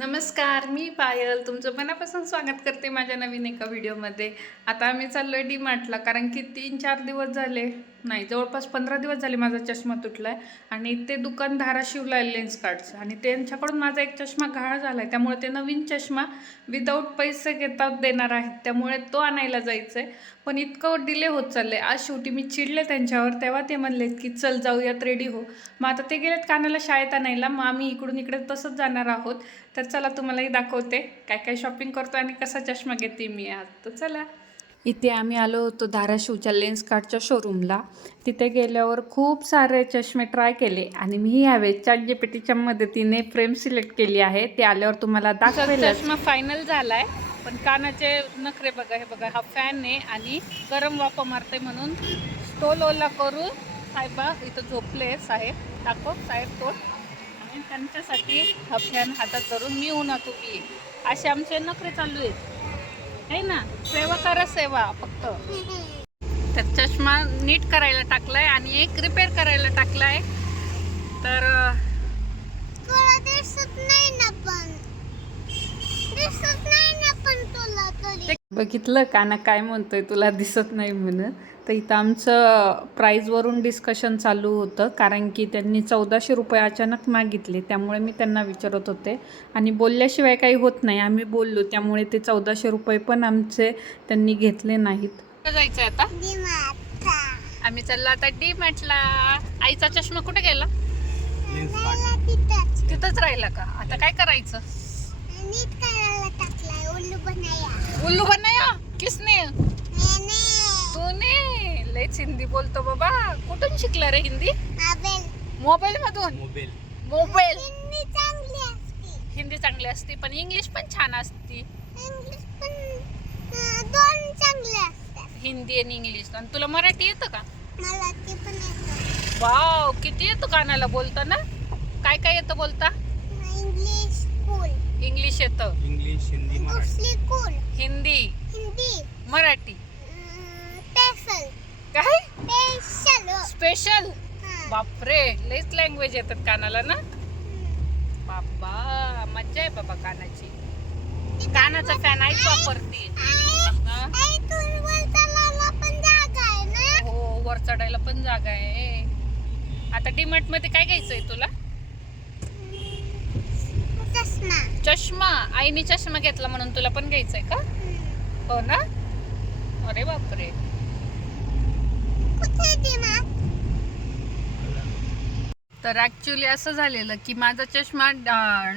नमस्कार, मी पायल तुमचं मनापासून स्वागत करते माझ्या नवीन एका व्हिडिओमध्ये. आता आम्ही चाललो आहे डी-मार्टला, कारण की 3-4 दिवस झाले, नाही जवळपास 15 दिवस झाले माझा चष्मा तुटला आहे. आणि ते दुकान धाराशिवला आहे लेन्स कार्डचं, आणि त्यांच्याकडून माझा एक चष्मा गहाळ झाला आहे. त्यामुळे ते नवीन चष्मा विदाऊट पैसे घेतात देणार आहेत, त्यामुळे तो आणायला जायचं आहे. पण इतकं डिले होत चाललं आहे. आज शेवटी मी चिडले त्यांच्यावर, तेव्हा ते म्हणलेत की चल जाऊयात, रेडी हो. मग आता ते गेलेत कानाला शाळेत आणायला, मग आम्ही इकडून इकडे तसंच जाणार आहोत. तर चला तुम्हालाही दाखवते काय काय शॉपिंग करतो आणि कसा चष्मा घेते मी आज. तर चला. इथे आम्ही आलो होतो धाराशिवच्या लेन्स कार्डच्या शोरूमला. तिथे गेल्यावर खूप सारे चष्मे ट्राय केले आणि मी यावेळेस ChatGPTच्या मदतीने फ्रेम सिलेक्ट केली आहे. ते आल्यावर तुम्हाला दाखवेल. चष्मा फायनल झालाय, पण कानाचे नखरे बघा. हे बघा, हा फॅन आहे आणि गरम वाफा मारते म्हणून स्टोल ओला करून साहेबा इथं झोपले साहेब. दाखव साहेब तोड. आणि त्यांच्यासाठी हा फॅन हातात धरून मी उन्हात उभी आहे. असे आमचे नखरे चालू आहेत, है ना. सेवा करा सेवा फक्त. तर चष्मा नीट करायला टाकलाय आणि एक रिपेअर करायला टाकलाय. तर बघितलं काना काय म्हणतोय, तुला दिसत नाही म्हणून. तर इथं आमचं प्राईजवरून डिस्कशन चालू होतं, कारण की त्यांनी 1400 रुपये अचानक मागितले. त्यामुळे मी त्यांना विचारत होते आणि बोलल्याशिवाय काही होत नाही. आम्ही बोललो, त्यामुळे ते 1400 रुपये पण आमचे त्यांनी घेतले नाहीत. जायचं आता आम्ही चाललो आता डी-मार्टला. आईचा चष्मा कुठे गेला? तिथंच राहिला का? आता काय करायचं? उल्लू बनाया किसने? तूने. लयच हिंदी बोलतो बाबा. कुठून शिकला रे हिंदी? मोबाईल मधून. मोबाईल हिंदी चांगली असते, पण इंग्लिश पण छान असते. हिंदी आणि इंग्लिश. आणि तुला मराठी येतं का? वाव, किती येतं कानाला बोलता ना. काय काय येतं बोलता? इंग्लिश येतं. इंग्लिश, हिंदी, मराठी. हिंदी, मराठी. काय स्पेशल? बापरे, लईच लँग्वेज येतात कानाला ना. बाबा मज्जा आहे बाबा कानाची. कानाचा फॅन आईच वापरते. हो, वर चढायला पण जागा आहे. आता डी-मार्ट मध्ये काय घ्यायचंय तुला? चष्मा. आईने चष्मा घेतला म्हणून तुला पण घ्यायचंय का? हो ना. अरे बापरे. तर ॲक्च्युली असं झालेलं की माझा चष्मा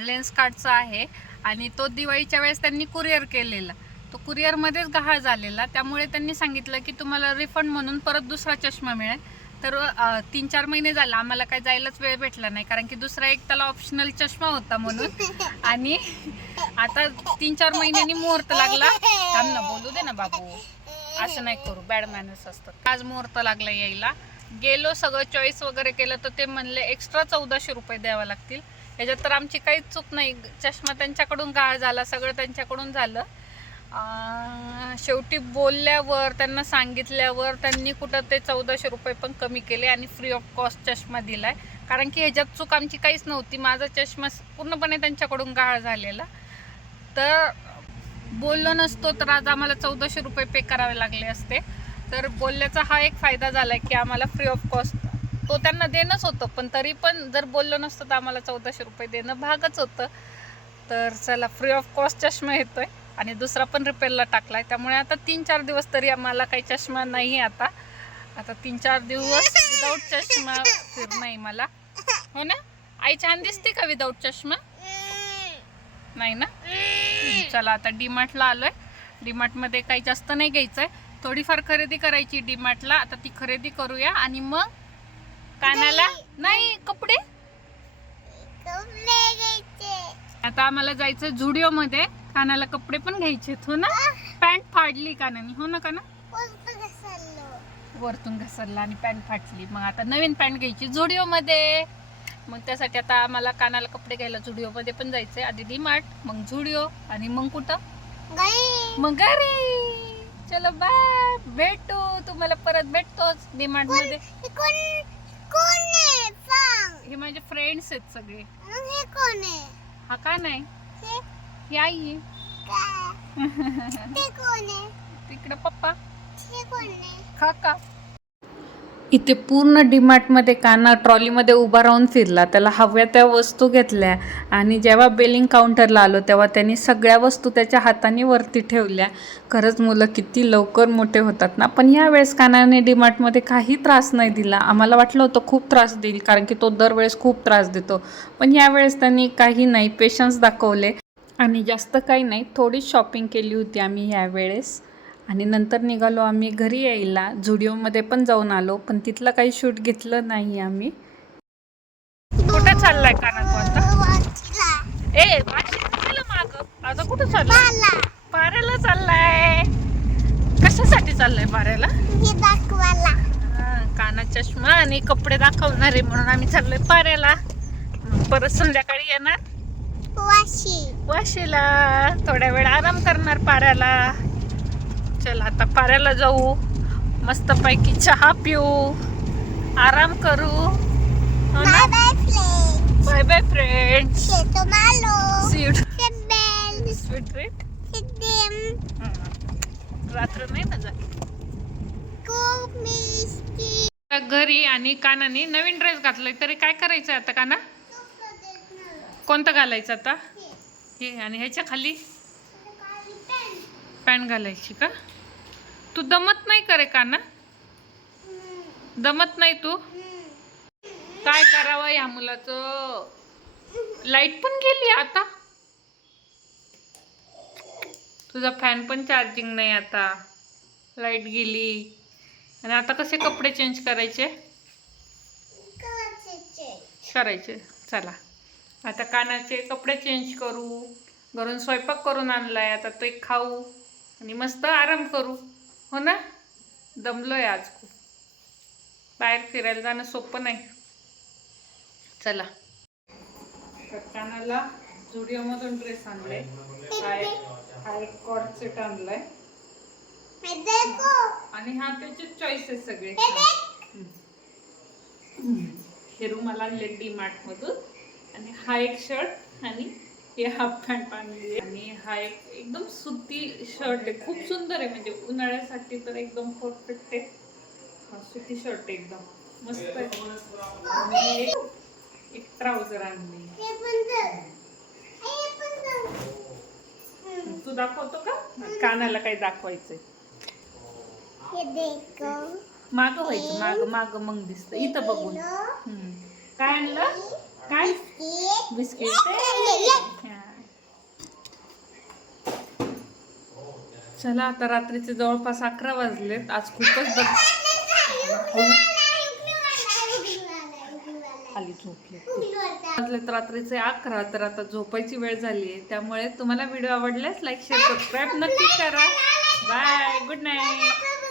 लेन्स कार्डचा आहे आणि तो दिवाळीच्या वेळेस त्यांनी कुरिअर केलेला. तो कुरिअरमध्येच गहाळ झालेला. त्यामुळे त्यांनी सांगितलं की तुम्हाला रिफंड म्हणून परत दुसरा चष्मा मिळेल. तर 3-4 महिने झाला आम्हाला काय जायलाच वेळ भेटला नाही, कारण की दुसरा एक त्याला ऑप्शनल चष्मा होता म्हणून. आणि आता 3-4 महिन्यांनी मुहूर्त लागला. थांब ना, बोलू दे ना बाबू, असं नाही करू, बॅड मॅनर्स असतात. आज मुहूर्त लागला यायला. गेलो, सगळं चॉईस वगैरे केलं, तर ते म्हणले एक्स्ट्रा 1400 रुपये द्यावं लागतील. याच्यात तर आमची काहीच चूक नाही. चष्मा त्यांच्याकडून गहाळ झाला, सगळं त्यांच्याकडून झालं. शेवटी बोलल्यावर, त्यांना सांगितल्यावर त्यांनी कुठं ते 1400 रुपये पण कमी केले आणि फ्री ऑफ कॉस्ट चष्मा दिलाय. कारण की ह्याच्यात चूक आमची काहीच नव्हती. माझा चष्मा पूर्णपणे त्यांच्याकडून गहाळ झालेला. तर बोललो नसतो तर आज आम्हाला 1400 रुपये पे करावे लागले असते. तर बोलल्याचा हा एक फायदा झाला की आम्हाला फ्री ऑफ कॉस्ट तो त्यांना देणंच होतं, पण तरी पण जर बोललो नसतं तर आम्हाला 1400 रुपये देणं भागच होतं. तर चला, फ्री ऑफ कॉस्ट चष्मा येतोय आणि दुसरा पण रिपेअरला टाकलाय. त्यामुळे आता 3-4 दिवस तरी आम्हाला काही चष्मा नाही. आता 3-4 दिवस विदाऊट चष्मा फिरणं आहे मला. हो ना. आई छान दिसते का विदाऊट चष्मा? नाही ना. चला, आता डी-मार्टला आलोय. डी-मार्टमध्ये काही जास्त नाही घ्यायचंय, थोडीफार खरेदी करायची डी-मार्टला. आता ती खरेदी करूया आणि मग कानाला नाही, कपडे आता आम्हाला जायचं झुडिओ मध्ये. कानाला कपडे पण घ्यायचे. हो ना. पॅन्ट फाडली कानाने. हो ना काना, वरतून घसरला आणि पॅन्ट फाटली. मग आता नवीन पॅन्ट घ्यायची झुडिओ मध्ये. मग त्यासाठी आता आम्हाला कानाला कपडे घ्यायला झुडिओ मध्ये पण जायचंय. आधी डी-मार्ट, मग झुडिओ आणि मग कुठं? मग घरी. चलो बाय, भेटू. तुम्हाला परत भेटतोच डी-मार्ट मध्ये. हे माझे फ्रेंड्स आहेत सगळे. हा का नाही? ही आई तिकडे पप्पा काका. इथे पूर्ण डीमार्टमध्ये काना ट्रॉलीमध्ये उभा राहून फिरला. त्याला हव्या त्या वस्तू घेतल्या आणि जेव्हा बिलिंग काउंटरला आलो तेव्हा त्यांनी सगळ्या वस्तू त्याच्या हाताने वरती ठेवल्या. खरंच मुलं किती लवकर मोठे होतात ना. पण यावेळेस कानाने डीमार्टमध्ये काही त्रास नाही दिला. आम्हाला वाटलं होतं खूप त्रास देईल कारण की तो दरवेळेस खूप त्रास देतो. पण यावेळेस त्यांनी काही नाही, पेशन्स दाखवले आणि जास्त काही नाही, थोडीच शॉपिंग केली होती आम्ही यावेळेस. आणि नंतर निघालो आम्ही घरी यायला. झुडिओमध्ये पण जाऊन आलो पण तिथलं काही शूट घेतलं नाही आम्ही. कुठे चाललाय काना तू आता? ए माग आता कुठं चाललाय? पाऱ्याला चाललाय. कशासाठी चाललाय पाऱ्याला? काना चष्मा आणि कपडे दाखवणार आहे म्हणून आम्ही चाललोय पाऱ्याला. परत संध्याकाळी येणार वाशीला, थोड्या वेळ आराम करणार पाऱ्याला. चला आता पाऱ्याला जाऊ, मस्त पैकी चहा पिऊ, आराम करू. Bye bye friend. Sweet treat रात्र नाही ना झाली. घरी आणि कानाने नवीन ड्रेस घातलाय तरी काय करायचं आता काना? कोणतं घालायचं आता? हे आणि ह्याच्या खाली पॅन्ट घालायची का? तू दमत नाही करे काना? दमत नाही तू? काय करावं या मुलाचं? लाईट पण गेली आता. तुझा फॅन पण चार्जिंग नाही आता. लाईट गेली आणि आता कसे कपडे चेंज करायचे? चला आता कानाचे कपडे चेंज करू. घरून स्वयंपाक करून आणलाय, आता ते खाऊ आणि मस्त आराम करू. हो ना? दमलोय आज खूप. बाहेर फिरायला जाणं सोपं नाही. चला कानाला झुडिओमधून ड्रेस आणलाय. हा एक कॉर्ड सेट आणलाय आणि हा त्याचे चॉईसेस सगळे. हे रुमाल आणले डीमार्ट मधून आणि हा एक शर्ट आणि हे हाफ पॅन्ट आणली आणि हा एक एकदम सुती शर्ट आहे. खूप सुंदर आहे, म्हणजे उन्हाळ्यासाठी तर एकदम परफेक्ट आहे. हा सुती शर्ट एकदम मस्त आहे. आणि एक ट्राउझर आणली. तू दाखवतो का? कानाला काही दाखवायचंय? माग व्हायचं, माग मग दिसत इथं बघून. काय आणलं? काय? बिस्किट. चला आता रात्रीचे जवळपास 11 वाजलेत. आज खूपच खाली झोपले. वाजलेत रात्रीचे 11. तर आता झोपायची वेळ झाली आहे. त्यामुळे तुम्हाला व्हिडिओ आवडल्यास लाईक शेअर सबस्क्राईब नक्की करा. Bye, good night.